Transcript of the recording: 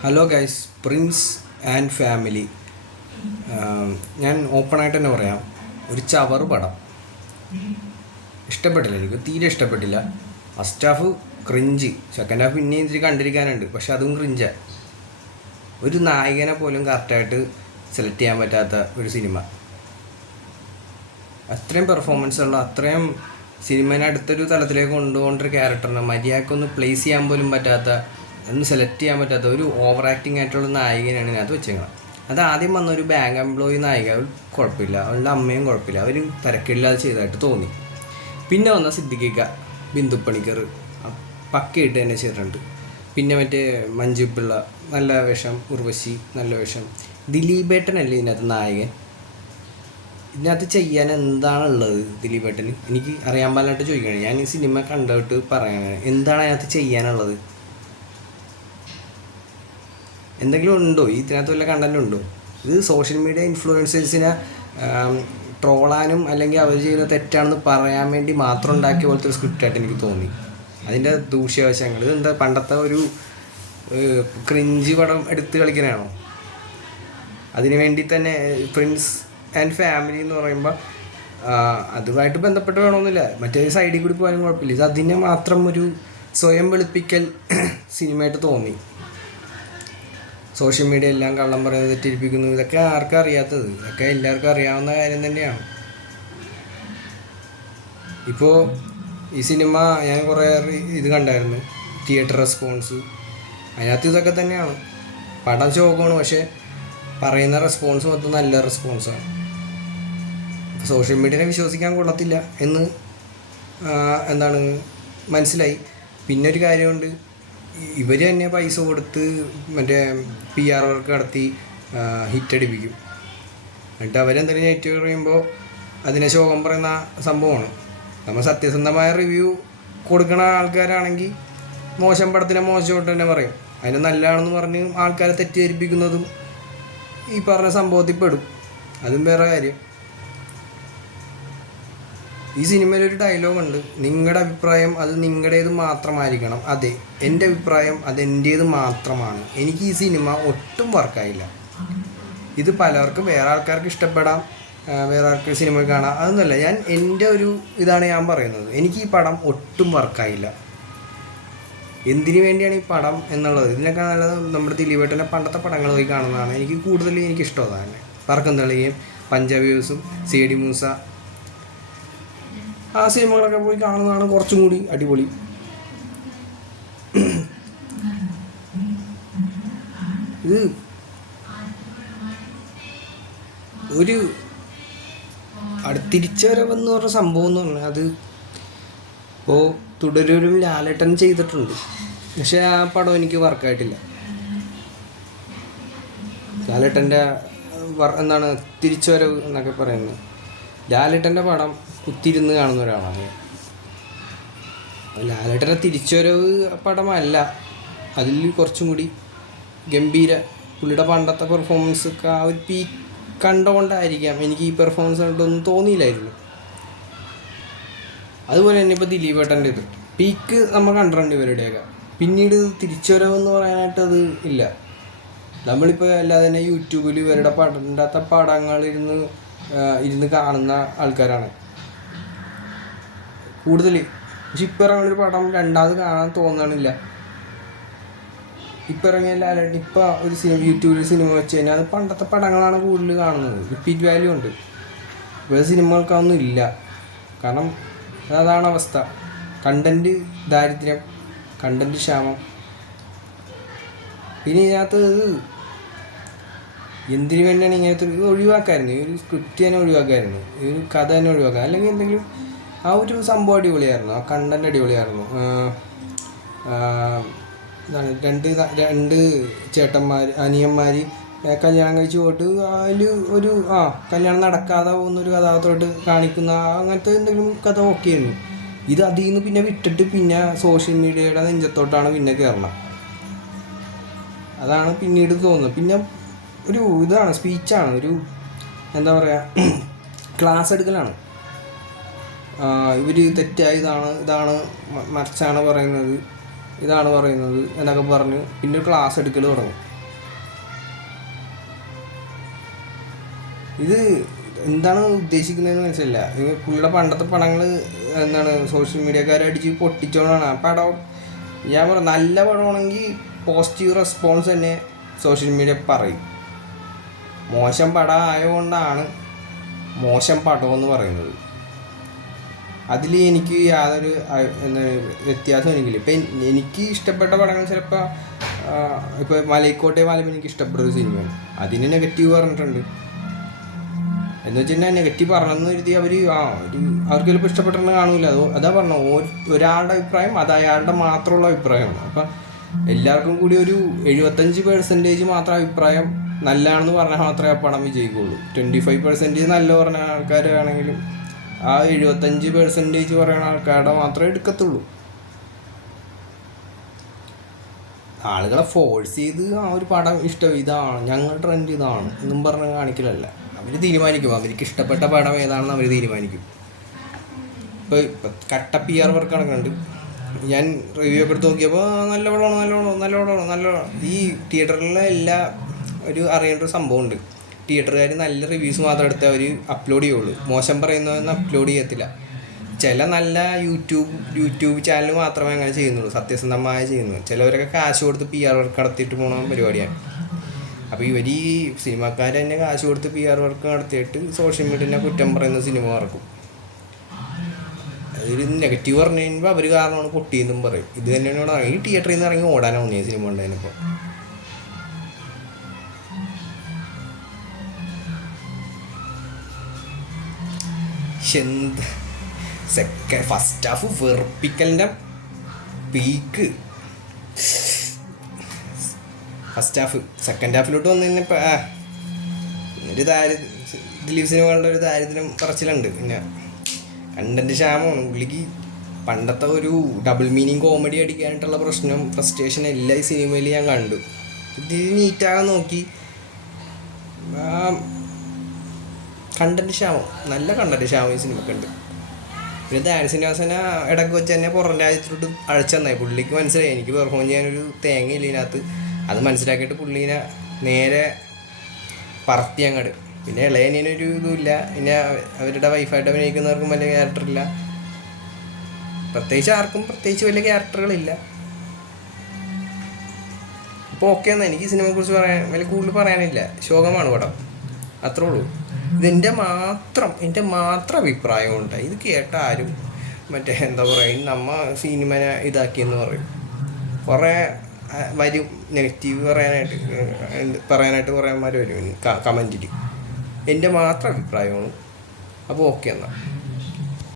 Hello guys, Prince and family. ഞാൻ ഓപ്പണായിട്ട് തന്നെ പറയാം, ഒരു ചവറ് പടം ഇഷ്ടപ്പെട്ടില്ല. എനിക്ക് തീരെ ഇഷ്ടപ്പെട്ടില്ല. First half cringe, second half പിന്നെയും ഇത്തിരി കണ്ടിരിക്കാനുണ്ട്, പക്ഷെ അതും ക്രിഞ്ചാണ്. ഒരു നായകനെ പോലും കറക്റ്റായിട്ട് സെലക്ട് ചെയ്യാൻ പറ്റാത്ത ഒരു സിനിമ. അത്രയും പെർഫോമൻസ് ഉള്ള, അത്രയും സിനിമേനെ അടുത്തൊരു തലത്തിലേക്ക് കൊണ്ടുപോകേണ്ട ക്യാരക്ടറിനെ മര്യാദക്കൊന്ന് പ്ലേസ് ചെയ്യാൻ പോലും പറ്റാത്ത, ഒന്ന് സെലക്ട് ചെയ്യാൻ പറ്റാത്ത ഒരു ഓവർ ആക്ടിങ് ആയിട്ടുള്ള നായികനാണ് ഇതിനകത്ത് വെച്ചേക്കുന്നത്. അത് ആദ്യം വന്ന ഒരു ബാങ്ക് എംപ്ലോയി നായിക, അവൾ കുഴപ്പമില്ല, അവളുടെ അമ്മയും കുഴപ്പമില്ല, അവർ തിരക്കില്ലാതെ ചെയ്തതായിട്ട് തോന്നി. പിന്നെ വന്ന സിദ്ദിഖിക്ക, ബിന്ദു പണിക്കർ പക്കയിട്ട് തന്നെ ചെയ്തിട്ടുണ്ട്. പിന്നെ മറ്റേ മഞ്ജു പിള്ള നല്ല വേഷം, ഉർവശി നല്ല വേഷം, ദിലീപേട്ടനല്ലേ ഇതിനകത്ത് നായകൻ. ഇതിനകത്ത് ചെയ്യാൻ എന്താണുള്ളത് ദിലീപേട്ടന്? എനിക്ക് അറിയാൻ പാടില്ലായിട്ട് ചോദിക്കുകയാണ്. ഞാൻ ഈ സിനിമ കണ്ടിട്ട് പറയണേ, എന്താണ് അതിനകത്ത് ചെയ്യാനുള്ളത്? എന്തെങ്കിലും ഉണ്ടോ ഇതിനകത്ത്? വല്ല കണ്ടന്റ് ഉണ്ടോ? ഇത് സോഷ്യൽ മീഡിയ ഇൻഫ്ലുവൻസേഴ്സിനെ ട്രോളാനും അല്ലെങ്കിൽ അവർ ചെയ്യുന്ന തെറ്റാണെന്ന് പറയാൻ വേണ്ടി മാത്രം ഉണ്ടാക്കിയ പോലത്തെ ഒരു സ്ക്രിപ്റ്റായിട്ട് എനിക്ക് തോന്നി. അതിൻ്റെ ദൂഷ്യവശങ്ങൾ ഇതെന്താ, പണ്ടത്തെ ഒരു ക്രിഞ്ച് പടം എടുത്ത് കളിക്കാനാണോ? അതിനു വേണ്ടി തന്നെ പ്രിൻസ് ആൻഡ് ഫാമിലി എന്ന് പറയുമ്പോൾ അതുമായിട്ട് ബന്ധപ്പെട്ട് വേണമെന്നില്ല, മറ്റേ സൈഡിൽ കൂടി പോകാനും കുഴപ്പമില്ല. ഇത് അതിനെ മാത്രം ഒരു സ്വയം വെളുപ്പിക്കൽ സിനിമയായിട്ട് തോന്നി. സോഷ്യൽ മീഡിയ എല്ലാം കള്ളം പറയുന്നത്, തെറ്റിരിപ്പിക്കുന്നു, ഇതൊക്കെ ആർക്കും അറിയാത്തത്, ഇതൊക്കെ എല്ലാവർക്കും അറിയാവുന്ന കാര്യം തന്നെയാണ്. ഇപ്പോൾ ഈ സിനിമ ഞാൻ കുറേ ഇത് കണ്ടായിരുന്നു, തിയേറ്റർ റെസ്പോൺസ്. അതിനകത്ത് ഇതൊക്കെ തന്നെയാണ്. പടം ശോകമാണ്, പക്ഷേ പറയുന്ന റെസ്പോൺസ് മൊത്തം നല്ല റെസ്പോൺസാണ്. സോഷ്യൽ മീഡിയനെ വിശ്വസിക്കാൻ കൊള്ളത്തില്ല എന്ന് മനസ്സിലായി. പിന്നെ ഒരു കാര്യമുണ്ട്, ഇവർ തന്നെ പൈസ കൊടുത്ത് മറ്റേ PR വർക്ക് നടത്തി ഹിറ്റടിപ്പിക്കും. എന്നിട്ട് അവരെന്തെങ്കിലും നെഗറ്റീവ് പറയുമ്പോൾ അതിനെ ശോകം പറയുന്ന സംഭവമാണ്. നമ്മൾ സത്യസന്ധമായ റിവ്യൂ കൊടുക്കുന്ന ആൾക്കാരാണെങ്കിൽ മോശം പടത്തിനെ മോശമായിട്ട് തന്നെ പറയും. അതിന് നല്ലതാണെന്ന് പറഞ്ഞ് ആൾക്കാരെ തെറ്റിദ്ധരിപ്പിക്കുന്നതും ഈ പറഞ്ഞ സംഭവത്തിൽ പെടും. അതും വേറെ കാര്യം. ഈ സിനിമയിലൊരു ഡയലോഗുണ്ട്, നിങ്ങളുടെ അഭിപ്രായം അത് നിങ്ങളുടേത് മാത്രമായിരിക്കണം. അതെ, എൻ്റെ അഭിപ്രായം അത് എൻ്റേത് മാത്രമാണ്. എനിക്ക് ഈ സിനിമ ഒട്ടും വർക്കായില്ല. ഇത് പലർക്കും വേറെ ആൾക്കാർക്ക് ഇഷ്ടപ്പെടാം, വേറെ ആൾക്ക് സിനിമ കാണാം, അതൊന്നുമല്ല. എൻ്റെ ഒരു ഇതാണ് ഞാൻ പറയുന്നത്. എനിക്ക് ഈ പടം ഒട്ടും വർക്കായില്ല. എന്തിനു വേണ്ടിയാണ് ഈ പടം എന്നുള്ളത്, ഇതിനൊക്കെ നല്ലത് നമ്മുടെ ദിലീപേട്ടൻ്റെ പണ്ടത്തെ പടങ്ങൾ പോയി കാണുന്നതാണ് എനിക്ക് കൂടുതൽ എനിക്കിഷ്ടം. അതാണ് പറക്കും തളികയും, പഞ്ചാബി ഹൗസും, CD മൂസ, ആ സിനിമകളൊക്കെ പോയി കാണുന്നതാണ് കുറച്ചും കൂടി അടിപൊളി. ഇത് ഒരു തിരിച്ചുവരവെന്ന് പറഞ്ഞ സംഭവം എന്ന് പറഞ്ഞാൽ അത് ഇപ്പോൾ തുടരും ലാലേട്ടൻ ചെയ്തിട്ടുണ്ട്, പക്ഷെ ആ പടം എനിക്ക് വർക്കായിട്ടില്ല. ലാലേട്ടൻ്റെ തിരിച്ചുവരവ് എന്നൊക്കെ പറയുന്നത്. ലാലേട്ടൻ്റെ പടം കുത്തിയിരുന്ന് കാണുന്ന ഒരാളാണ്. ലാലേട്ടൻ്റെ തിരിച്ചുവരവ് പടമല്ല, അതിൽ കുറച്ചും കൂടി ഗംഭീര, പുള്ളിയുടെ പണ്ടത്തെ പെർഫോമൻസ് ഒക്കെ ആ ഒരു പീക്ക് കണ്ടുകൊണ്ടായിരിക്കാം എനിക്ക് ഈ പെർഫോമൻസ് കണ്ടൊന്നും തോന്നിയില്ലായിരുന്നു. അതുപോലെ തന്നെ ഇപ്പോൾ ദിലീപേട്ടൻ്റെ ഇത് പീക്ക് നമ്മൾ കണ്ടിട്ടുണ്ട് ഇവരുടെയൊക്കെ. പിന്നീട് തിരിച്ചുവരവെന്ന് പറയാനായിട്ട് അത് ഇല്ല. നമ്മളിപ്പോൾ അല്ലാതെ തന്നെ യൂട്യൂബിൽ ഇവരുടെ പണ്ടത്തെ പടങ്ങളിരുന്ന് കാണുന്ന ആൾക്കാരാണ് കൂടുതൽ. പക്ഷെ ഇപ്പം ഇറങ്ങുന്നൊരു പടം രണ്ടാമത് കാണാൻ തോന്നണില്ല. ഇപ്പം ഇറങ്ങിയ ലാലേട്ടൻ ഇപ്പം ഒരു സിനിമ യൂട്യൂബിൽ സിനിമ വെച്ച് കഴിഞ്ഞാൽ അത് പണ്ടത്തെ പടങ്ങളാണ് കൂടുതൽ കാണുന്നത്. റിപ്പീറ്റ് വാല്യൂ ഉണ്ട്. ഇവിടെ സിനിമകൾക്കൊന്നും ഇല്ല. കാരണം അതാണ് അവസ്ഥ. കണ്ടൻറ്റ് ദാരിദ്ര്യം, കണ്ടൻറ്റ് ക്ഷാമം. പിന്നെ ഇതിനകത്ത് എന്തിനു വേണ്ടിയാണ് ഇങ്ങനത്തെ ഒഴിവാക്കായിരുന്നു? ഈ ഒരു സ്ക്രിപ്റ്റ് തന്നെ ഒഴിവാക്കായിരുന്നു, ഈ ഒരു കഥ തന്നെ ഒഴിവാക്കുക. അല്ലെങ്കിൽ എന്തെങ്കിലും ആ ഒരു സംഭവം അടിപൊളിയായിരുന്നു, ആ കണ്ടൻറ്റ് അടിപൊളിയായിരുന്നു. രണ്ട് ചേട്ടന്മാർ, അനിയന്മാർ കല്യാണം കഴിച്ച് പോയിട്ട് അതിൽ ഒരു കല്യാണം നടക്കാതെ പോകുന്നൊരു കഥാപാത്രമായിട്ട് കാണിക്കുന്ന അങ്ങനത്തെ എന്തെങ്കിലും കഥ ഓക്കെയായിരുന്നു. ഇത് അതിൽ നിന്ന് പിന്നെ വിട്ടിട്ട് പിന്നെ സോഷ്യൽ മീഡിയയുടെ നെഞ്ചത്തോട്ടാണ് പിന്നെ കയറണം. അതാണ് പിന്നീട് തോന്നുന്നത്. പിന്നെ ഒരു ഇതാണ്, സ്പീച്ചാണ്, ഒരു എന്താ പറയുക, ക്ലാസ് എടുക്കലാണ്. ഇവർ തെറ്റായി ഇതാണ് മറിച്ചാണ് പറയുന്നത്, ഇതാണ് പറയുന്നത് എന്നൊക്കെ പറഞ്ഞ് പിന്നെ ക്ലാസ് എടുക്കൽ തുടങ്ങും. ഇത് എന്താണ് ഉദ്ദേശിക്കുന്നതെന്ന് മനസ്സിലില്ല. പുള്ളിയുടെ പണ്ടത്തെ പടങ്ങൾ എന്താണ് സോഷ്യൽ മീഡിയക്കാരടിച്ച് പൊട്ടിച്ചോണ്ടാണ്. ആ പടം ഞാൻ പറയാം നല്ല പടമാണെങ്കിൽ പോസിറ്റീവ് റെസ്പോൺസ് തന്നെ സോഷ്യൽ മീഡിയ പറയും. മോശം പടം ആയതുകൊണ്ടാണ് മോശം പടമെന്ന് പറയുന്നത്. അതിൽ എനിക്ക് യാതൊരു വ്യത്യാസം എനിക്കില്ല. ഇപ്പം എനിക്ക് ഇഷ്ടപ്പെട്ട പടങ്ങൾ ചിലപ്പോൾ ഇപ്പോൾ മലൈക്കോട്ടെ വാലം എനിക്ക് ഇഷ്ടപ്പെട്ടൊരു സിനിമയാണ്. അതിന് നെഗറ്റീവ് പറഞ്ഞിട്ടുണ്ട്. എന്ന് വെച്ച് കഴിഞ്ഞാൽ നെഗറ്റീവ് പറഞ്ഞെന്ന് കരുതി അവർക്ക് ചിലപ്പോൾ ഇഷ്ടപ്പെട്ടെന്ന് കാണൂല. അതാ പറഞ്ഞ ഒരാളുടെ അഭിപ്രായം അത് അയാളുടെ മാത്രമുള്ള അഭിപ്രായമാണ്. അപ്പം എല്ലാവർക്കും കൂടി ഒരു 75% മാത്രം അഭിപ്രായം നല്ലതാണെന്ന് പറഞ്ഞാൽ മാത്രമേ ആ പടം വിജയിക്കുള്ളൂ. 25% നല്ല പറഞ്ഞ ആൾക്കാരാണെങ്കിലും ആ 75% പറയുന്ന ആൾക്കാരുടെ മാത്രമേ എടുക്കത്തുള്ളൂ. ആളുകളെ ഫോഴ്സ് ചെയ്ത് ആ ഒരു പടം ഇഷ്ടം ഇതാണ് ഞങ്ങളുടെ ട്രെൻഡ് ഇതാണ് എന്നും പറഞ്ഞ് കാണിക്കലല്ല. അവർ തീരുമാനിക്കും. അവർക്ക് ഇഷ്ടപ്പെട്ട പടം ഏതാണെന്ന് അവർ തീരുമാനിക്കും. ഇപ്പോൾ കട്ട PR വർക്ക് നടക്കുന്നുണ്ട്. ഞാൻ റിവ്യൂ ഒക്കെ എടുത്ത് നോക്കിയപ്പോൾ നല്ല പടമാണ്. ഈ തിയേറ്ററിലെ എല്ലാ ഒരു അറിയേണ്ട ഒരു സംഭവമുണ്ട്. തിയേറ്ററുകാർ നല്ല റിവ്യൂസ് മാത്രം എടുത്ത് അവർ അപ്ലോഡ് ചെയ്യുള്ളൂ. മോശം പറയുന്നതൊന്നും അപ്ലോഡ് ചെയ്യത്തില്ല. ചില നല്ല യൂട്യൂബ് ചാനൽ മാത്രമേ അങ്ങനെ ചെയ്യുന്നുള്ളൂ, സത്യസന്ധമായ ചെയ്യുന്നു. ചിലവരൊക്കെ കാശ് കൊടുത്ത് PR വർക്ക് നടത്തിയിട്ട് പോകുന്ന പരിപാടിയാണ്. അപ്പോൾ ഇവർ ഈ സിനിമക്കാർ തന്നെ കാശ് കൊടുത്ത് PR വർക്ക് നടത്തിയിട്ട് സോഷ്യൽ മീഡിയനെ കുറ്റം പറയുന്ന സിനിമ ഇറക്കും. അതൊരു നെഗറ്റീവ് പറഞ്ഞു കഴിയുമ്പോൾ അവർ കാരണമാണ് പൊട്ടിയെന്നും പറയും. ഇത് തന്നെയാണ് ഈ തിയേറ്ററിൽ നിന്ന് ഇറങ്ങി ഓടാനാണ് ഈ സിനിമ ഉണ്ടായിരുന്നപ്പോൾ. ഫസ്റ്റ് ഹാഫ് വെറുപ്പിക്കലിൻ്റെ പീക്ക്. ഫസ്റ്റ് ഹാഫ് സെക്കൻഡ് ഹാഫിലോട്ട് വന്നു കഴിഞ്ഞപ്പോൾ ഒരു ദിലീപ് സിനിമകളുടെ ഒരു ദാരിദ്ര്യം പറച്ചിലുണ്ട്. പിന്നെ കണ്ടന്റ് ക്ഷാമമാണ് പുള്ളിക്ക്. പണ്ടത്തെ ഒരു ഡബിൾ മീനിങ് കോമഡി അടിക്കാനായിട്ടുള്ള ഫ്രസ്ട്രേഷൻ എല്ലാ ഈ സിനിമയിൽ ഞാൻ കണ്ടു. ഇത് നീറ്റാകാൻ നോക്കി. കണ്ടന്റ് ക്ഷാമം, നല്ല കണ്ടന്റ് ക്ഷാമം ഈ സിനിമക്കുണ്ട്. പിന്നെ ദാരി ശ്രീനിവാസനെ ഇടയ്ക്ക് വെച്ച് തന്നെ പുറം രാജ്യത്തിലോട്ട് അഴച്ചെന്നായി. പുള്ളിക്ക് മനസ്സിലായി എനിക്ക് പെർഫോം ചെയ്യാനൊരു തേങ്ങയില്ല ഇതിനകത്ത്. അത് മനസ്സിലാക്കിയിട്ട് പുള്ളീനെ നേരെ പറത്തി അങ്ങോട്ട്. പിന്നെ ഇളയനൊരു ഇതുമില്ല. പിന്നെ അവരുടെ വൈഫായിട്ട് അഭിനയിക്കുന്നവർക്കും വലിയ ക്യാരക്ടറില്ല. ആർക്കും വലിയ ക്യാരക്ടറുകളില്ല. ഇപ്പോൾ ഓക്കെ എന്നാൽ എനിക്ക് സിനിമയെക്കുറിച്ച് വലിയ കൂടുതൽ പറയാനില്ല. ശോകമാണ് പടം, അത്രേ ഉള്ളൂ. ഇതെൻ്റെ മാത്രം അഭിപ്രായമുണ്ട്. ഇത് കേട്ട ആരും എന്താ പറയുക നമ്മ സിനിമനെ ഇതാക്കിയെന്ന് പറയും. കുറേ വരും നെഗറ്റീവ് പറയാനായിട്ട് കുറേ വരും കമൻറ്റിൽ. എൻ്റെ മാത്രം അഭിപ്രായമാണ്. അപ്പോൾ ഓക്കെ എന്നാൽ.